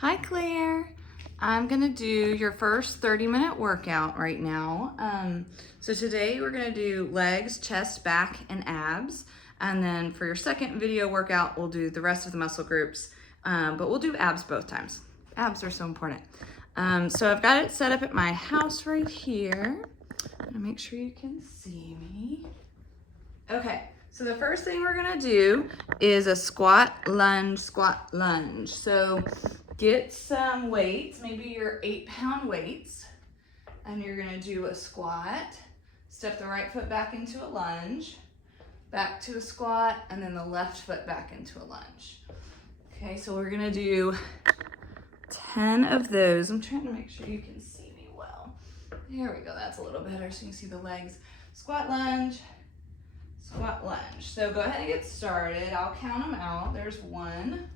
Hi Claire. I'm gonna do your first 30-minute workout right now. So today we're gonna do legs, chest, back, and abs. And then for your second video workout, we'll do the rest of the muscle groups, but we'll do abs both times. Abs are so important. So I've got it set up at my house right here. I'm gonna make sure you can see me. Okay, so the first thing we're gonna do is a squat, lunge, squat, lunge. So get some weights, maybe your 8-pound weights, and you're gonna do a squat, step the right foot back into a lunge, back to a squat, and then the left foot back into a lunge. Okay, so we're gonna do 10 of those. I'm trying to make sure you can see me well. There we go, that's a little better so you can see the legs. Squat, lunge, squat, lunge. So go ahead and get started. I'll count them out. There's 1,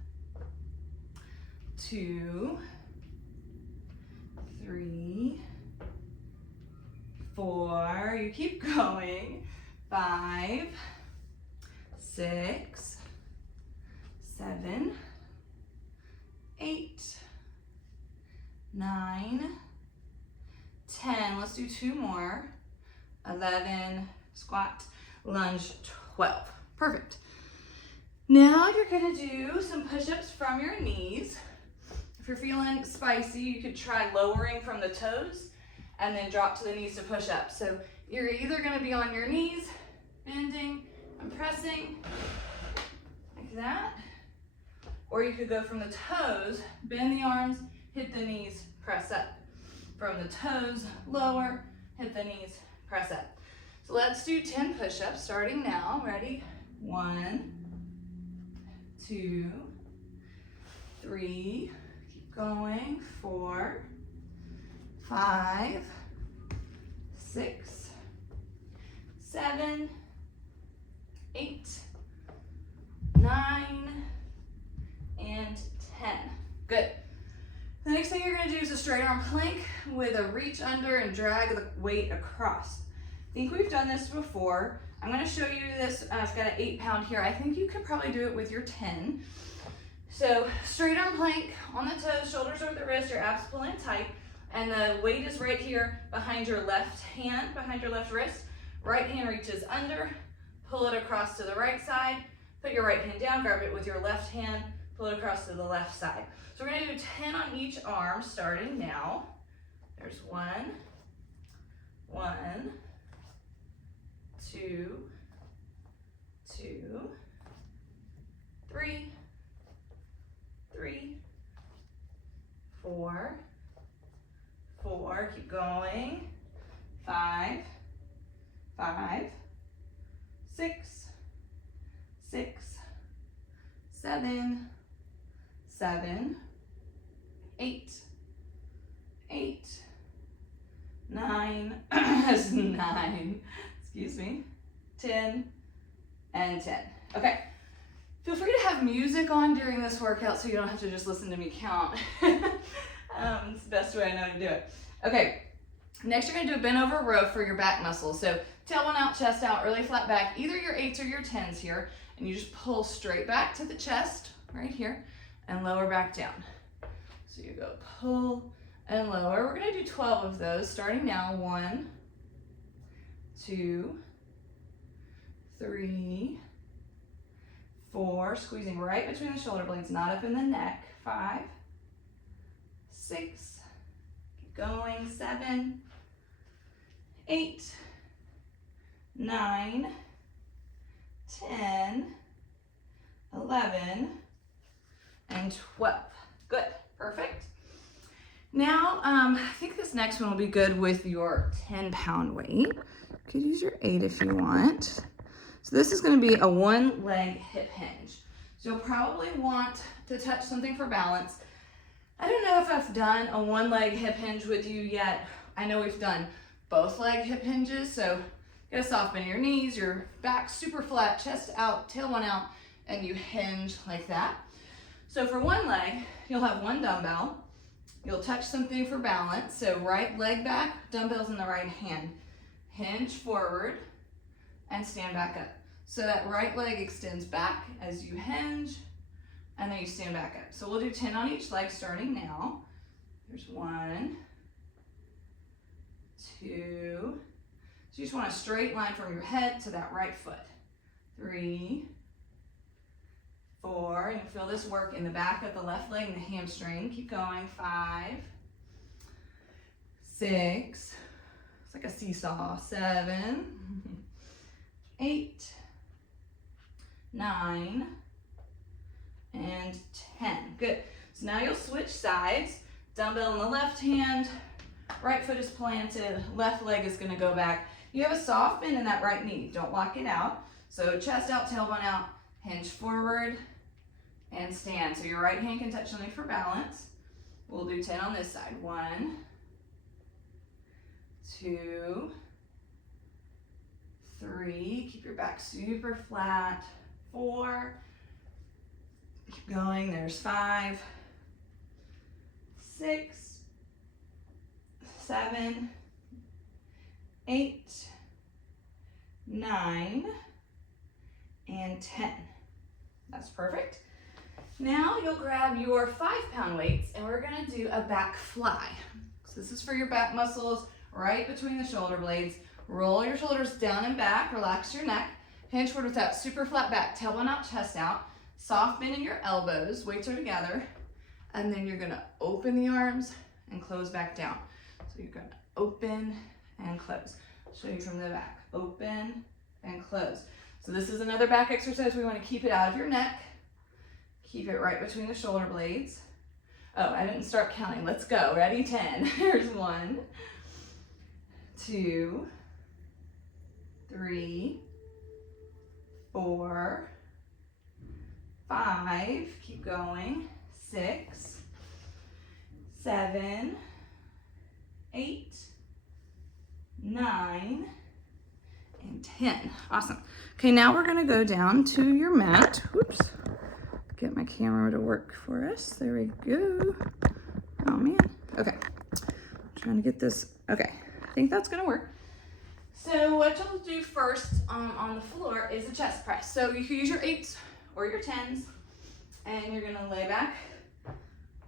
2, 3, 4, you keep going, 5, 6, 7, 8, 9, 10, let's do 2 more, 11, squat, lunge, 12. Perfect. Now you're gonna do some push-ups from your knees. If you're feeling spicy, you could try lowering from the toes and then drop to the knees to push up. So you're either gonna be on your knees, bending and pressing like that, or you could go from the toes, bend the arms, hit the knees, press up. From the toes, lower, hit the knees, press up. So let's do 10 push-ups starting now. Ready? 1, 2, 3, keep going, 4, 5, 6, 7, 8, 9, and 10. Good. The next thing you're gonna do is a straight arm plank with a reach under and drag the weight across. I think we've done this before. I'm gonna show you this. I've got an 8-pound here. I think you could probably do it with your 10. So straight arm plank on the toes, shoulders over the wrist, your abs pulling tight, and the weight is right here behind your left hand, behind your left wrist. Right hand reaches under, pull it across to the right side, put your right hand down, grab it with your left hand, pull it across to the left side. So we're gonna do 10 on each arm starting now. There's 1, 2, 2, 3, 3, 4, 4, keep going, 5, 5, 6, 6, 7, 7, 8, 8, 9, that's 9, excuse me, 10, and 10. Okay, feel free to have music on during this workout so you don't have to just listen to me count. It's the best way I know to do it. Okay, next you're gonna do a bent over row for your back muscles. So tailbone out, chest out, really flat back, either your 8s or your 10s here, and you just pull straight back to the chest, right here, and lower back down. So you go pull and lower. We're gonna do 12 of those, starting now. 1, 2, 3, 4, squeezing right between the shoulder blades, not up in the neck. 5, 6, keep going, 7, 8, 9, 10, 11, and 12. Good, perfect. Now, I think this next one will be good with your 10-pound weight. You could use your 8 if you want. So this is gonna be a 1-leg hip hinge. So you'll probably want to touch something for balance. I don't know if I've done a 1-leg hip hinge with you yet. I know we've done both leg hip hinges, so get a soft bend in your knees, your back super flat, chest out, tailbone out, and you hinge like that. So for 1 leg, you'll have 1 dumbbell. You'll touch something for balance. So right leg back, dumbbells in the right hand. Hinge forward and stand back up. So that right leg extends back as you hinge and then you stand back up. So we'll do 10 on each leg starting now. There's 1, 2. So you just want a straight line from your head to that right foot. 3, 4, and feel this work in the back of the left leg and the hamstring. Keep going. 5, 6, it's like a seesaw. 7, 8, 9, and 10. Good. So now you'll switch sides. Dumbbell in the left hand, right foot is planted, left leg is going to go back. You have a soft bend in that right knee. Don't lock it out. So chest out, tailbone out, hinge forward, and stand. So your right hand can touch something for balance. We'll do 10 on this side. 1, 2, 3. Keep your back super flat. 4. Keep going. There's 5, 6, 7, 8, 9, and 10. That's perfect. Now you'll grab your 5-pound weights and we're gonna do a back fly. So this is for your back muscles right between the shoulder blades. Roll your shoulders down and back, relax your neck, hinge forward with that super flat back, tailbone out, chest out, soft bend in your elbows, weights are together, and then you're gonna open the arms and close back down. So you're gonna open and close. Show you from the back, open and close. So this is another back exercise. We wanna keep it out of your neck. Keep it right between the shoulder blades. Oh, I didn't start counting. Let's go. Ready? 10. Here's 1, 2, 3, 4, 5. Keep going. 6, 7, 8, 9, and 10. Awesome. Okay, now we're gonna go down to your mat. Whoops. Get my camera to work for us. There we go. Oh man. Okay. Trying to get this. Okay. I think that's gonna work. So what you'll do first on the floor is a chest press. So you can use your 8s or your 10s, and you're gonna lay back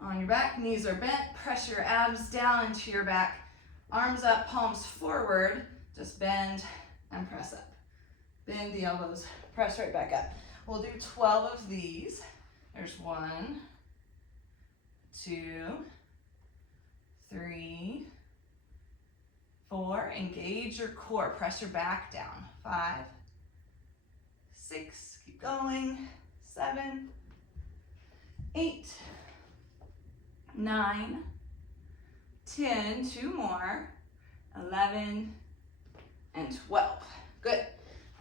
on your back. Knees are bent. Press your abs down into your back. Arms up, palms forward. Just bend and press up. Bend the elbows. Press right back up. We'll do 12 of these. There's 1, 2, 3, 4. Engage your core. Press your back down. 5, 6. Keep going. 7, 8, 9, 10. 2 more. 11, and 12. Good.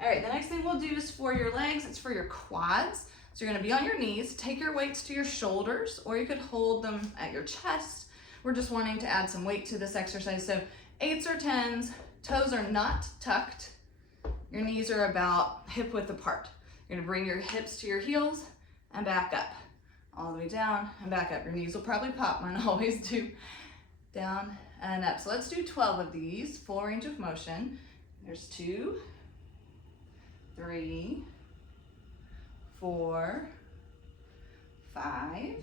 All right, the next thing we'll do is for your legs. It's for your quads. So you're gonna be on your knees, take your weights to your shoulders, or you could hold them at your chest. We're just wanting to add some weight to this exercise. So 8s or 10s, toes are not tucked. Your knees are about hip width apart. You're gonna bring your hips to your heels and back up. All the way down and back up. Your knees will probably pop, mine always do. Down and up. So let's do 12 of these, full range of motion. There's 2, 3, 4, 5,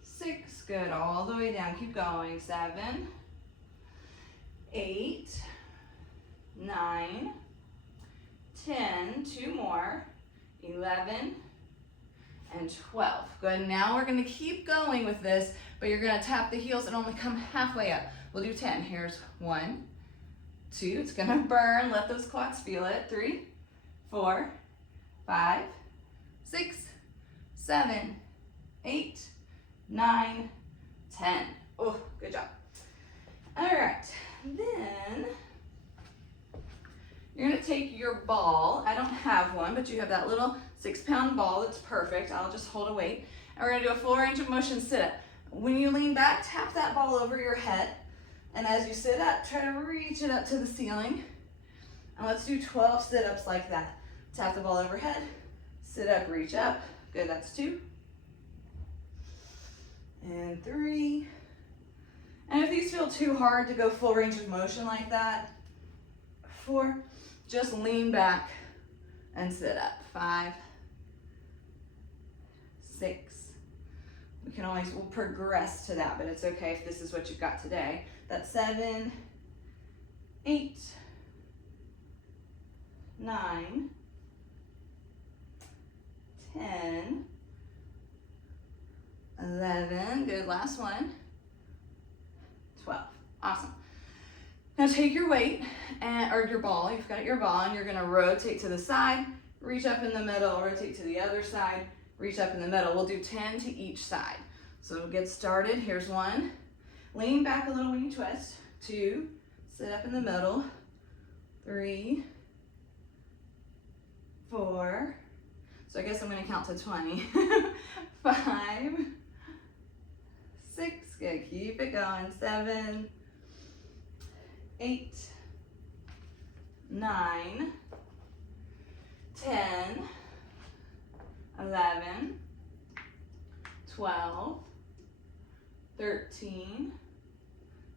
6. Good. All the way down. Keep going. 7, 8, 9, 10. 2 more. 11, and 12. Good. Now we're going to keep going with this, but you're going to tap the heels and only come halfway up. We'll do 10. Here's 1, 2. It's going to burn. Let those quads feel it. 3, 4, 5, 6, 7, 8, 9, 10. Oh, good job. All right, then you're gonna take your ball. I don't have one, but you have that little 6-pound ball. That's perfect. I'll just hold a weight. And we're gonna do a full range of motion sit-up. When you lean back, tap that ball over your head. And as you sit up, try to reach it up to the ceiling. And let's do 12 sit-ups like that. Tap the ball overhead, sit up, reach up. Good, that's 2. And 3. And if these feel too hard to go full range of motion like that, 4, just lean back and sit up. 5, 6. We can always, we'll progress to that, but it's okay if this is what you've got today. That's 7, 8, 9, 10, 11, good, last one, 12, awesome. Now take your weight, or your ball, you've got your ball, and you're gonna rotate to the side, reach up in the middle, rotate to the other side, reach up in the middle. We'll do 10 to each side. So we'll get started, here's 1, lean back a little when you twist, 2, sit up in the middle, 3, 4, so I guess I'm gonna count to 20, 5, 6, good, keep it going, 7, 8, 9, 10, 11, 12, 13,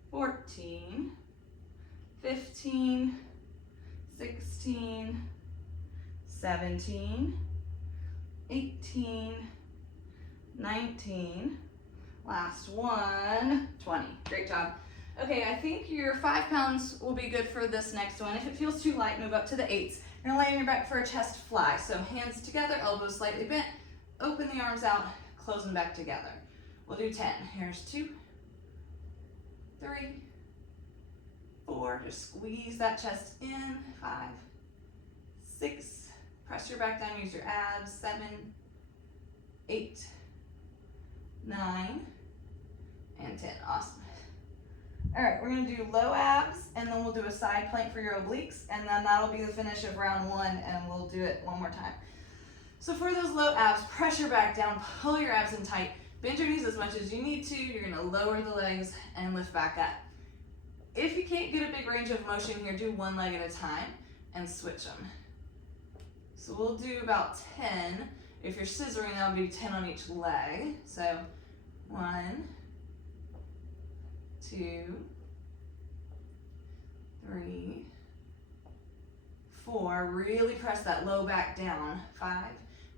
14, 15, 16, 17, 18, 19, last one, 20. Great job. Okay, I think your 5 pounds will be good for this next one. If it feels too light, move up to the 8s. You're gonna lay on your back for a chest fly. So hands together, elbows slightly bent, open the arms out, close them back together. We'll do 10. Here's 2, 3, 4, just squeeze that chest in, 5, 6, press your back down, use your abs, 7, 8, 9, and 10, awesome. All right, we're gonna do low abs, and then we'll do a side plank for your obliques, and then that'll be the finish of round 1, and we'll do it one more time. So for those low abs, press your back down, pull your abs in tight, bend your knees as much as you need to, you're gonna lower the legs and lift back up. If you can't get a big range of motion here, do one leg at a time and switch them. So we'll do about 10. If you're scissoring, that'll be 10 on each leg. So 1, 2, 3, 4. Really press that low back down. 5.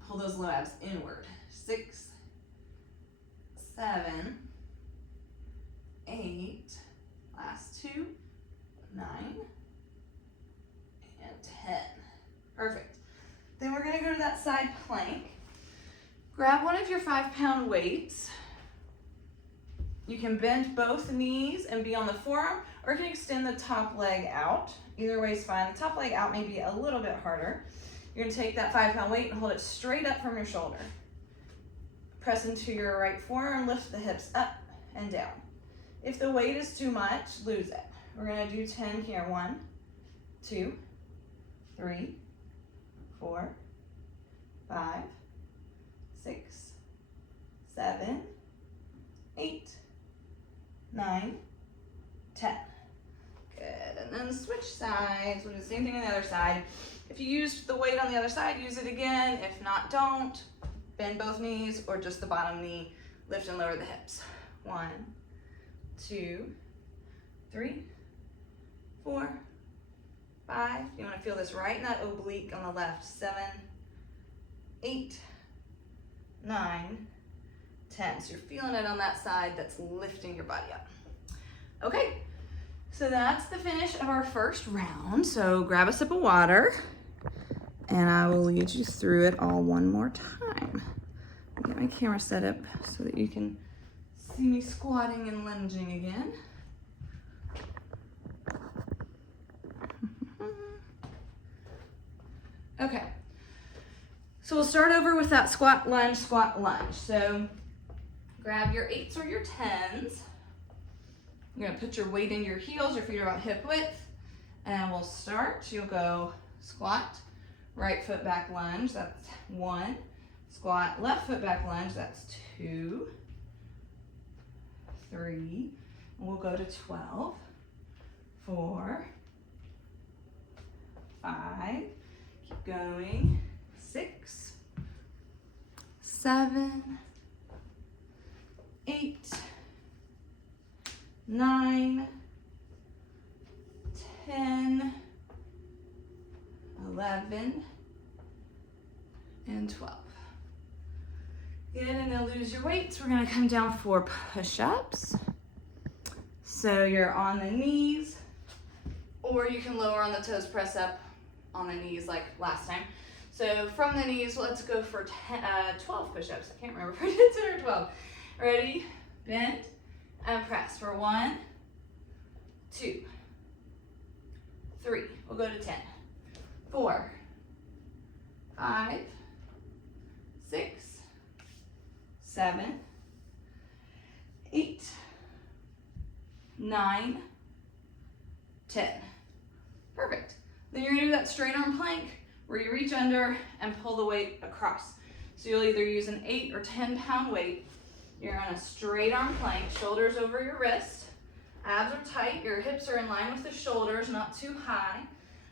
Pull those low abs inward. 6, 7, 8. Last 2, 9, and 10. Perfect. Then we're gonna go to that side plank. Grab one of your 5-pound weights. You can bend both knees and be on the forearm, or you can extend the top leg out. Either way is fine. The top leg out may be a little bit harder. You're gonna take that 5-pound weight and hold it straight up from your shoulder. Press into your right forearm, lift the hips up and down. If the weight is too much, lose it. We're gonna do 10 here. 1, 2, 3, 4, 5, 6, 7, 8, 9, 10. Good, and then switch sides. We'll do the same thing on the other side. If you used the weight on the other side, use it again. If not, don't. Bend both knees or just the bottom knee. Lift and lower the hips. 1, 2, 3, 4, 5. You want to feel this right in that oblique on the left. 7, 8, 9, 10. So you're feeling it on that side that's lifting your body up. Okay, so that's the finish of our first round. So grab a sip of water and I will lead you through it all one more time. I'll get my camera set up so that you can see me squatting and lunging again. Okay, so we'll start over with that squat, lunge, squat, lunge. So grab your 8s or your 10s. You're gonna put your weight in your heels, your feet are about hip width, and we'll start. You'll go squat, right foot back lunge, that's 1. Squat, left foot back lunge, that's 2, 3, and we'll go to 12, 4, 5, keep going, 6, 7, 8, 9, 10, 11, and 12. Good, and weights, we're gonna come down for push-ups. So you're on the knees, or you can lower on the toes, press up on the knees like last time. So from the knees, let's go for 12 push-ups. I can't remember if I did 10 or 12. Ready? Bend and press for 1, 2, 3. We'll go to 10. 4, 5, 6, 7, 8, 9, 10. Perfect. Then you're gonna do that straight arm plank where you reach under and pull the weight across. So you'll either use an 8 or 10 pound weight. You're on a straight arm plank, shoulders over your wrist, abs are tight, your hips are in line with the shoulders, not too high.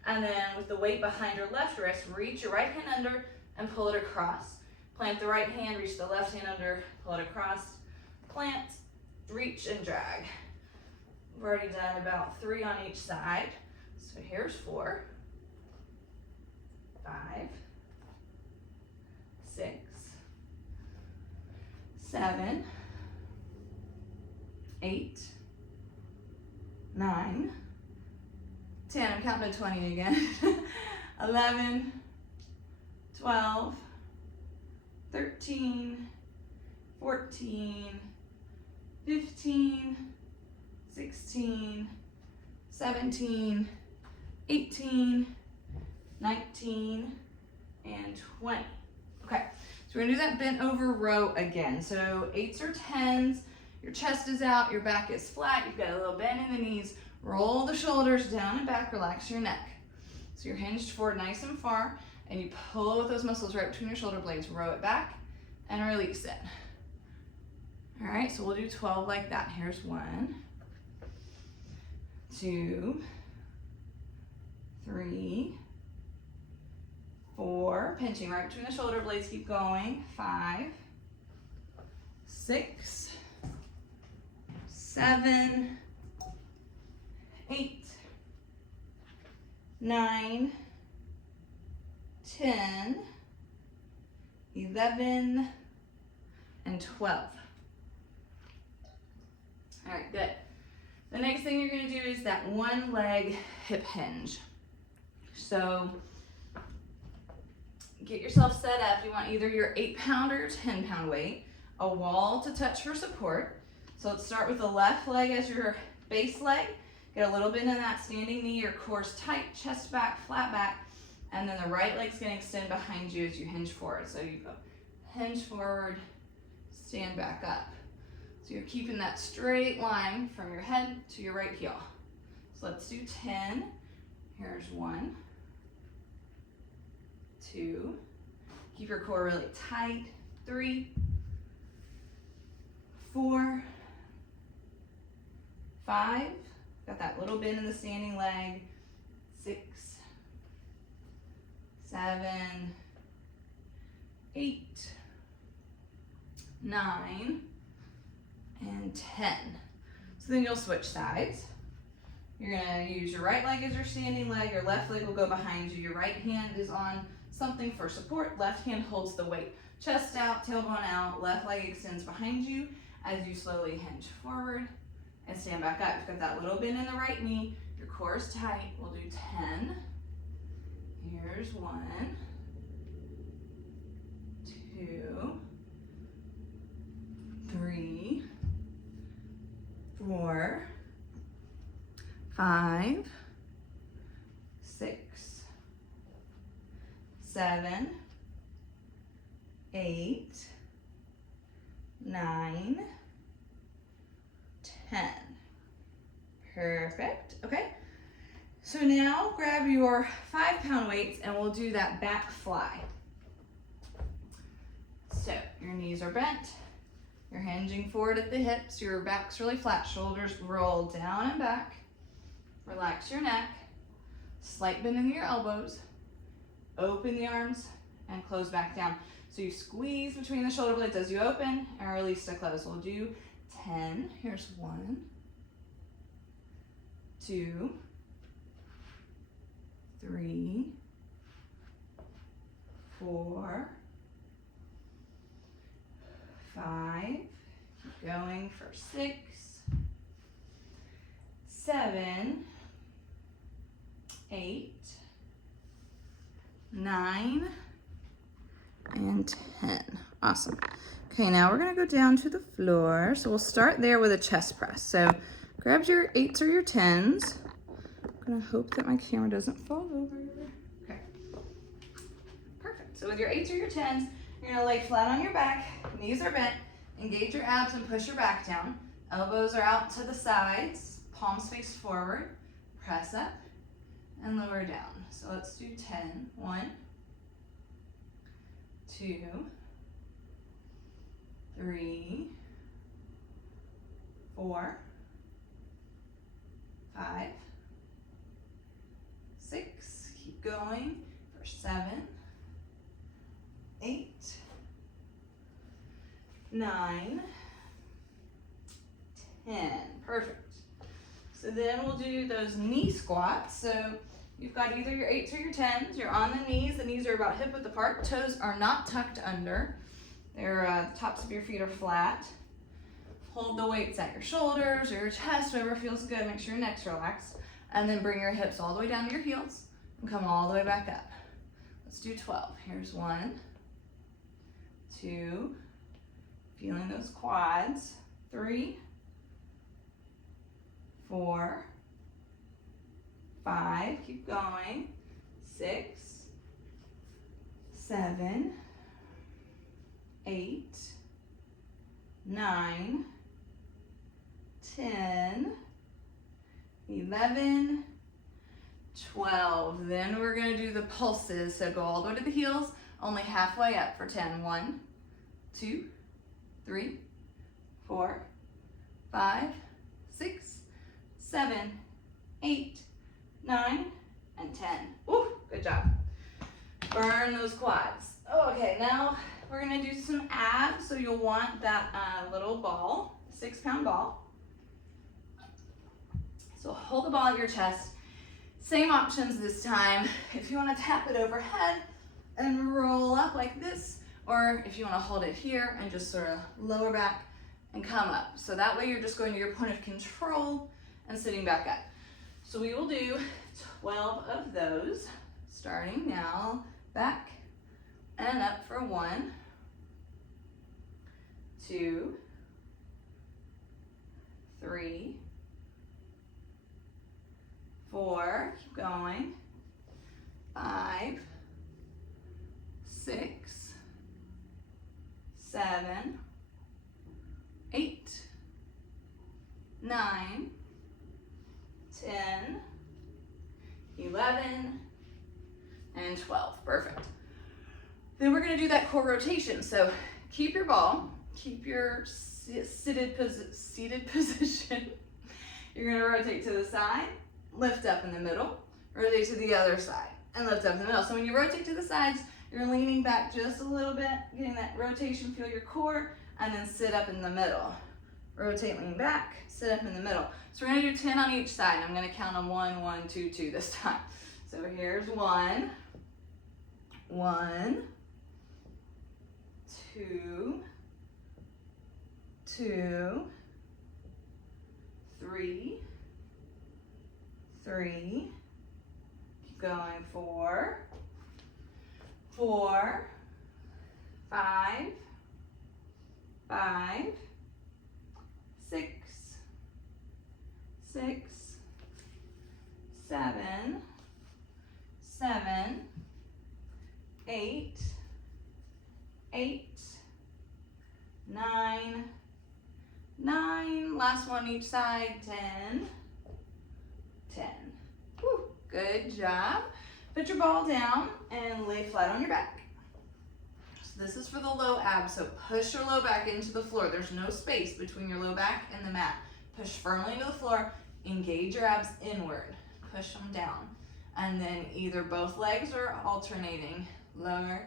And then with the weight behind your left wrist, reach your right hand under and pull it across. Plant the right hand, reach the left hand under, pull it across. Plant, reach, and drag. We've already done about 3 on each side. So here's 4, 5, 6, 7, 8, 9, 10, I'm counting to 20 again. 11, 12, 13, 14, 15, 16, 17, 18, 19, and 20. Okay, so we're gonna do that bent over row again. So 8s or 10s, your chest is out, your back is flat, you've got a little bend in the knees, roll the shoulders down and back, relax your neck. So you're hinged forward nice and far, and you pull with those muscles right between your shoulder blades, row it back, and release it. All right, so we'll do 12 like that. Here's 1, 2, 3, 4, pinching right between the shoulder blades, keep going, 5, 6, 7, 8, 9, 10, 11, and 12. All right, good. The next thing you're gonna do is that one leg hip hinge. So get yourself set up. You want either your 8 pound or 10 pound weight, a wall to touch for support. So let's start with the left leg as your base leg. Get a little bit in that standing knee, your core's tight, chest back, flat back, and then the right leg's gonna extend behind you as you hinge forward. So you go hinge forward, stand back up. So you're keeping that straight line from your head to your right heel. So let's do 10. Here's 1, 2, keep your core really tight, 3, 4, 5, got that little bend in the standing leg, 6, 7, 8, 9, and 10. So then you'll switch sides. You're gonna use your right leg as your standing leg, your left leg will go behind you, your right hand is on something for support, left hand holds the weight. Chest out, tailbone out, left leg extends behind you as you slowly hinge forward and stand back up. You've got that little bend in the right knee, your core is tight. We'll do 10. Here's 1, 2, 3, 4, 5, 6, 7, 8, 9, 10. Perfect. Okay. So now grab your 5 pound weights and we'll do that back fly. So your knees are bent. You're hinging forward at the hips, your back's really flat, shoulders roll down and back. Relax your neck, slight bend in your elbows, open the arms, and close back down. So you squeeze between the shoulder blades as you open and release to close. We'll do 10. Here's 1, 2, 3, 4, 5, keep going for 6, 7, 8, 9, and 10. Awesome. Okay, now we're gonna go down to the floor. So we'll start there with a chest press. So grab your 8s or your 10s. I'm gonna hope that my camera doesn't fall over. Okay, perfect. So with your 8s or your 10s, you're gonna lay flat on your back, knees are bent, engage your abs and push your back down. Elbows are out to the sides, palms face forward, press up and lower down. So let's do 10. 1, 2, 3, 4, 5, 6, keep going for 7, 8, 9, 10. Perfect. So then we'll do those knee squats. So you've got either your 8s or your 10s. You're on the knees are about hip width apart. Toes are not tucked under. The tops of your feet are flat. Hold the weights at your shoulders or your chest, whatever feels good. Make sure your neck's relaxed. And then bring your hips all the way down to your heels and come all the way back up. Let's do 12. Here's 1, 2, feeling those quads. 3, 4, 5, keep going. 6, 7, 8, 9, 10, 11, 12. Then we're going to do the pulses. So go all the way to the heels, only halfway up for 10. 1, 2, 3, 4, 5, 6, 7, 8, 9, and 10. Ooh, good job. Burn those quads. Okay, now we're gonna do some abs. So you'll want that little ball, 6-pound ball. So hold the ball at your chest. Same options this time. If you wanna tap it overhead and roll up like this, or if you wanna hold it here and just sort of lower back and come up. So that way you're just going to your point of control and sitting back up. So we will do 12 of those, starting now, back and up for 1, 2, 3, 4, keep going, 5, 6, 7, 8, 9, 10, 11, and 12. Perfect. Then we're going to do that core rotation. So keep your ball, keep your seated position. You're going to rotate to the side, lift up in the middle, rotate to the other side, and lift up in the middle. So when you rotate to the sides, you're leaning back just a little bit, getting that rotation, feel your core, and then sit up in the middle. Rotate, lean back, sit up in the middle. So we're gonna do 10 on each side. I'm gonna count on 1, 1, 2, 2 this time. So here's 1, 1, 2, 2, 3, 3, keep going, 4, 4, 5, 5, 6, 6, 7, 7, 8, 8, 9, 9, last one each side, 10, 10. Whew, good job. Put your ball down and lay flat on your back. So this is for the low abs, so push your low back into the floor. There's no space between your low back and the mat. Push firmly into the floor, engage your abs inward, push them down. And then either both legs are alternating, lower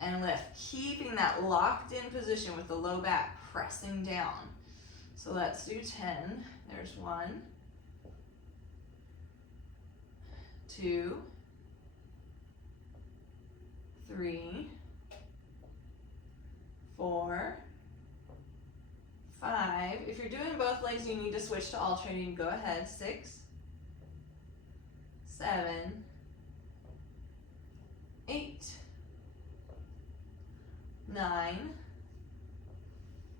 and lift. Keeping that locked in position with the low back, pressing down. So let's do 10. There's 1, 2, 3, 4, 5. If you're doing both legs, you need to switch to alternating. Go ahead. 6, 7, 8, 9,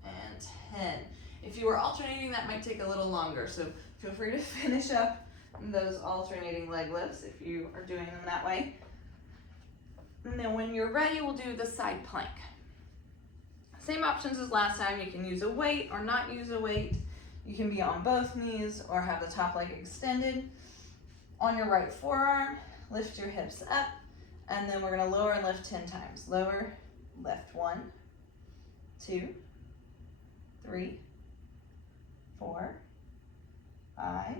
and 10. If you were alternating, that might take a little longer, so feel free to finish up those alternating leg lifts if you are doing them that way. And then when you're ready, we'll do the side plank. Same options as last time. You can use a weight or not use a weight. You can be on both knees or have the top leg extended. On your right forearm, lift your hips up, and then we're going to lower and lift 10 times. Lower, lift 1, 2, 3, 4, 5,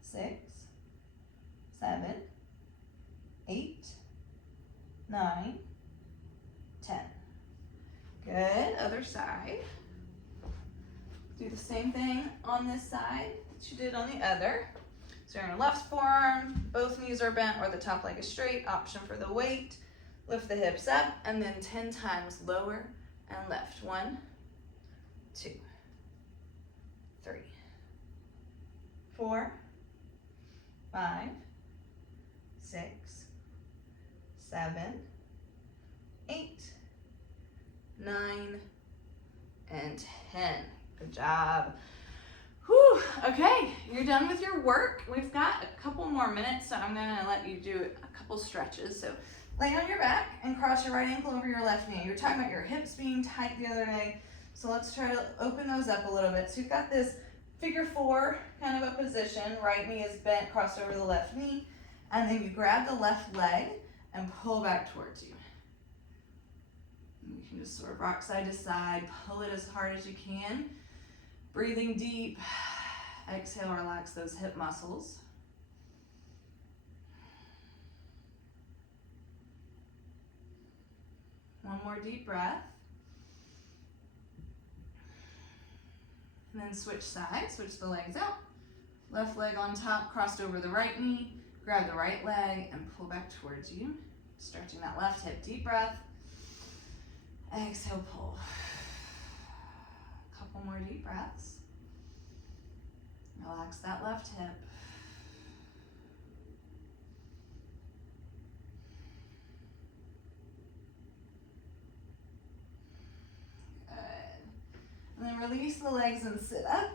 6, 7, 8, 9, 10. Good. Other side. Do the same thing on this side that you did on the other. So you're on your left forearm, both knees are bent or the top leg is straight. Option for the weight. Lift the hips up and then 10 times lower and lift. 1, 2, 3, 4, 5, 6, 7, 8, 9, and 10. Good job. Whew. Okay, you're done with your work. We've got a couple more minutes, so I'm gonna let you do a couple stretches. So lay on your back and cross your right ankle over your left knee. You're talking about your hips being tight the other day, so let's try to open those up a little bit. So you've got this figure 4 kind of a position. Right knee is bent, crossed over the left knee, and then you grab the left leg and pull back towards you. You can just sort of rock side to side, pull it as hard as you can. Breathing deep. Exhale, relax those hip muscles. One more deep breath. And then switch sides, switch the legs out. Left leg on top, crossed over the right knee. Grab the right leg and pull back towards you. Stretching that left hip, deep breath. Exhale, pull. Couple more deep breaths. Relax that left hip. Good. And then release the legs and sit up.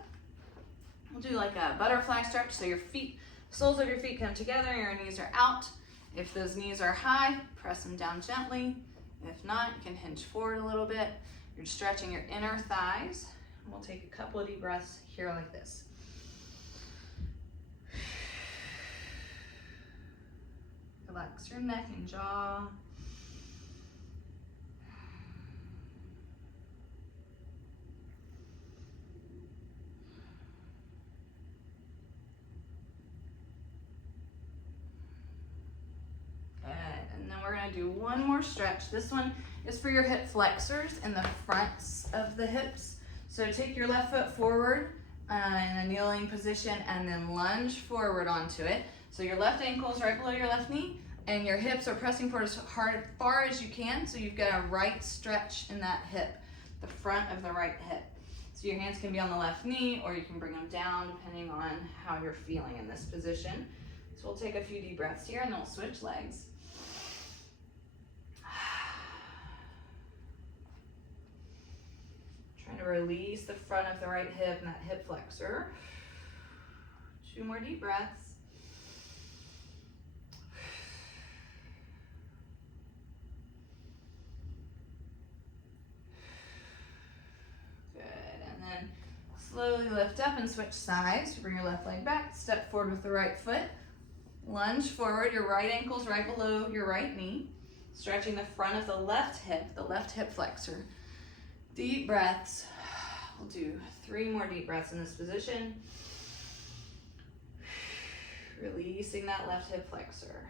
We'll do like a butterfly stretch, so your feet, soles of your feet come together, your knees are out. If those knees are high, press them down gently. If not, you can hinge forward a little bit. You're stretching your inner thighs. We'll take a couple of deep breaths here like this. Relax your neck and jaw. Good. And then we're going to do one more stretch. This one is for your hip flexors in the fronts of the hips. So take your left foot forward in a kneeling position and then lunge forward onto it. So your left ankle is right below your left knee and your hips are pressing forward as far as you can. So you've got a right stretch in that hip, the front of the right hip. So your hands can be on the left knee or you can bring them down depending on how you're feeling in this position. So we'll take a few deep breaths here and then we'll switch legs. Trying to release the front of the right hip and that hip flexor. 2 more deep breaths. Good, and then slowly lift up and switch sides. Bring your left leg back, step forward with the right foot. Lunge forward, your right ankle's right below your right knee. Stretching the front of the left hip flexor. Deep breaths. We'll do 3 more deep breaths in this position. Releasing that left hip flexor.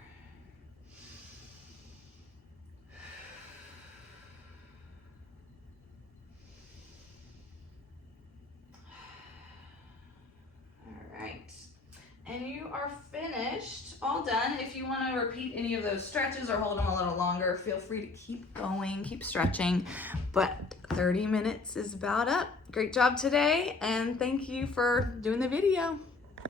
All right. And you are finished, all done. If you want to repeat any of those stretches or hold them a little longer, feel free to keep going, keep stretching, but 30 minutes is about up. Great job today, and thank you for doing the video.